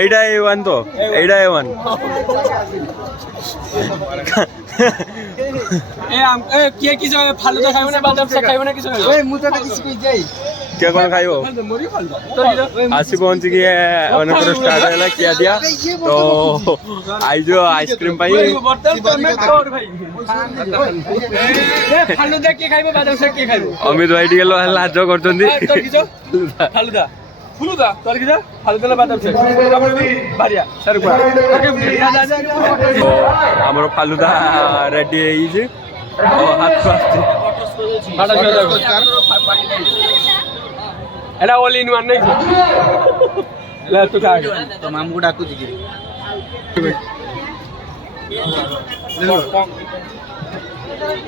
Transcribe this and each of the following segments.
এইটা A1 তো এইটা A1 କିଏ କିଛି ଫାଲୁଦା ଖାଇବ ନା ବାଦାମ ସେ ଖାଇବ ନା କିଛି ମୁଁ ତ କିଛି ଯାଇ କିଏ କ'ଣ ଖାଇବ ଆସି ପହଞ୍ଚିକି ମାନଙ୍କର ଷ୍ଟାର୍ଟ ହେଲା ଖିଆ ଦିଆ ତ ଆଇଜ ଆଇସ୍କ୍ରିମ ପାଇଁ ଫାଲୁଦା କିଏ ଖାଇବ ବାଦାମ ସେ କିଏ ଖାଇବ ଅମିତ ଭାଇ ଟିକେ ଲାଜ କରୁଛନ୍ତି ଫାଲୁଦା ଫୁଲୁଦା ତୋର କିସ ଫାଲୁଦା ବାଦାମ ସେ ବାରିଆ ସାରୁ ଆମର ଫାଲୁଦା ରେଡି ହେଇଛି ହାତକୁ ଆସୁଛି ଏଟା ଅଲ୍ ଇନ୍ ୱାନ୍ ନାଇଁ ହେଲା ତୁ ଖା ତ ମାମୁକୁ ଡାକୁଛି କି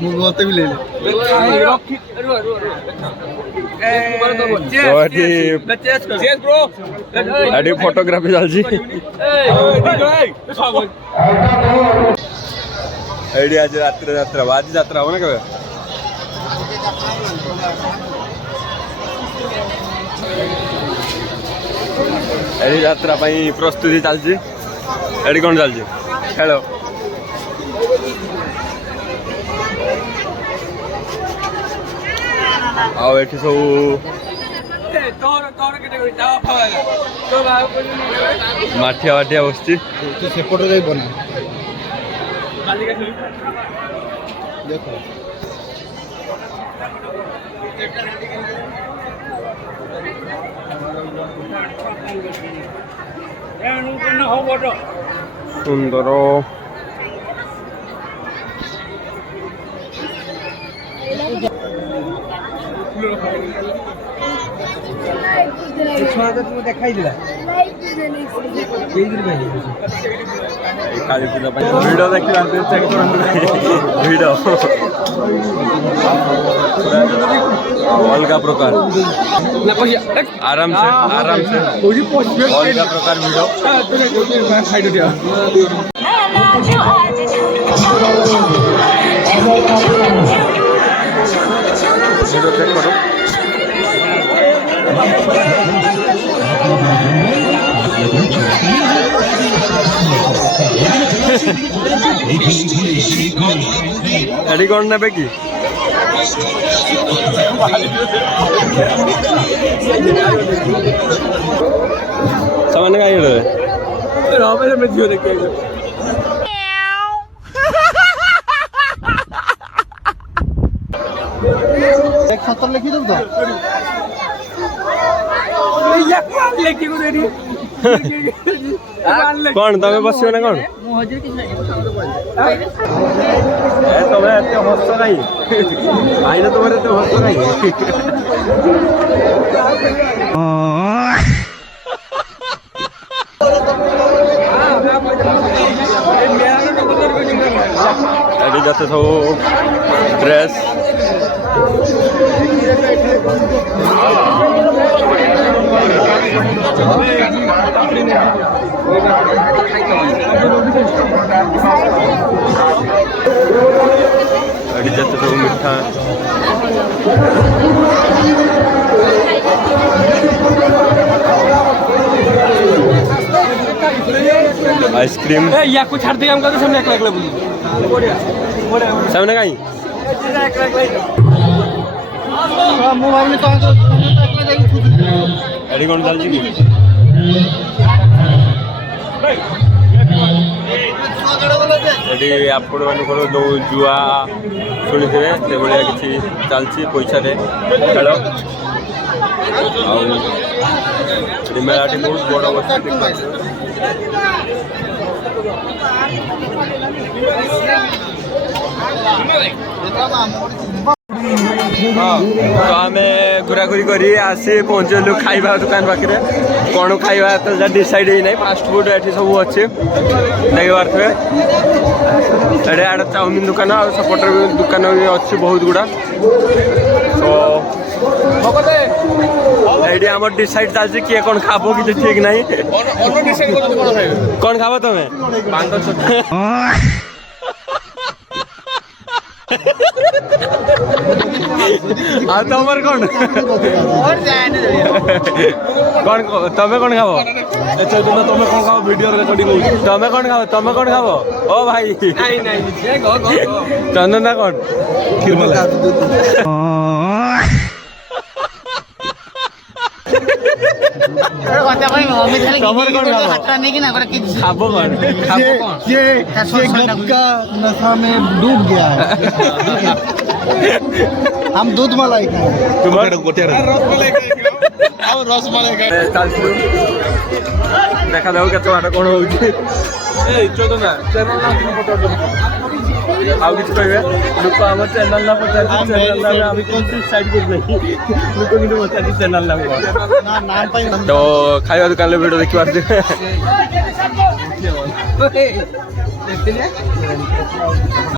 ମୁଁ ମତେ ବି ଲେଲେ ଏଠି ଫଟୋଗ୍ରାଫି ଚାଲିଛି ଏଇଠି ଆଜି ରାତିରେ ଯାତ୍ରା ହବ ଆଜି ଯାତ୍ରା ହବ ନା କେବେ ଏଠି ଯାତ୍ରା ପାଇଁ ପ୍ରସ୍ତୁତି ଚାଲିଛି ଏଠି କ'ଣ ଚାଲିଛି ଖେଳ ଆଉ ଏଠି ସବୁ ମାଠିଆ ବାଠିଆ ବସିଛି ସେପଟ ଯାଇ ବନା ଦେଖ ସୁନ୍ଦର ଦେଖାଇଥିଲା କାଳୀ ପୂଜା ପାଇଁ ଭିଡ଼ ଦେଖିବା ଚେକ୍ କରନ୍ତୁ ଭିଡ଼ ଅଲଗା ପ୍ରକାର ଆରାମସେ ଅଲଗା ପ୍ରକାର ଭିଡ଼ ଚେକ୍ କର ଏଠି କ'ଣ ନେବେ କି ସେମାନେ କାହିଁ ନେବେ ସତର ଲେଖିଦେବୁ ତ କ'ଣ ତମେ ବସିବ ନା କ'ଣ ତମେ ଏତେ ହସ ନାହିଁ ଭାଇନା ତମର ଏତେ ହସ ନାହିଁ ଏଠି ଯେତେ ସବୁ ଡ୍ରେସ୍ ଏଠି ଯେତେ ସବୁ ମିଠା आइसक्रीम या कुछ छाड़ दिया हमका तो सामने एकला एकला बोली सामने कहीं मोबाइल में तो एडी कौन चल जी एडी आपण मानकर जो जुआ शुणी थे से भाया किसी चलती पैसा खेल मेलाटी बहुत बड़ तो आम घूरा घूरी कर आसी पहुँचलु खाइबा दुकान पाखे कौन खाइबा तो डिसाइड ही ना फास्ट फुड ये सब अच्छे देखी पारे आड़े चाउमिन दुकान आ सपोर्टर दुकान भी अच्छी बहुत गुड़ा तो এইটি আমার ডিসাইড চালছে কিଏ କ'ଣ খাবো কিছু ঠিক নাই କ'ଣ খাবো ତମେ ଆଉ ତମର କ'ଣ ତମେ କ'ଣ ଖାବ ତମେ କ'ଣ ଖାଅ ଭିଡିଓ ରେକର୍ଡିଂ ହଉଛି ତମେ କ'ଣ ଖାବ ଓ ଭାଇ ଚନ୍ଦନ ଦା କ'ଣ ତମର କ'ଣ ଖାବ ଖାବ କ'ଣ ये गटका नशा में डूब गया है हम दूध मलाई खाए ତୁମର ରସମଲାଇ ଚାଲିଛୁ ଦେଖାଯାଉ କେତେ ବାଟ କ'ଣ ହଉଛି ଏଇ ଚୋଦନା ଆଉ କିଛି କହିବେ ଲୋକ ଆମ ଚ୍ୟାନେଲ ନା ପଚାରୁଛି ଚ୍ୟାନେଲ ନା ଆମେ କ'ଣ ଡିସାଇଡ୍ କରିଦେଇ ଲୋକ କିନ୍ତୁ ପଚାରୁଛି ଚ୍ୟାନେଲ ନାମ କ'ଣ ना नाम पाई ତ ଖାଇବା ଦୋକାନରେ ଭିଡ଼ିଓ ଦେଖିପାରୁଛେ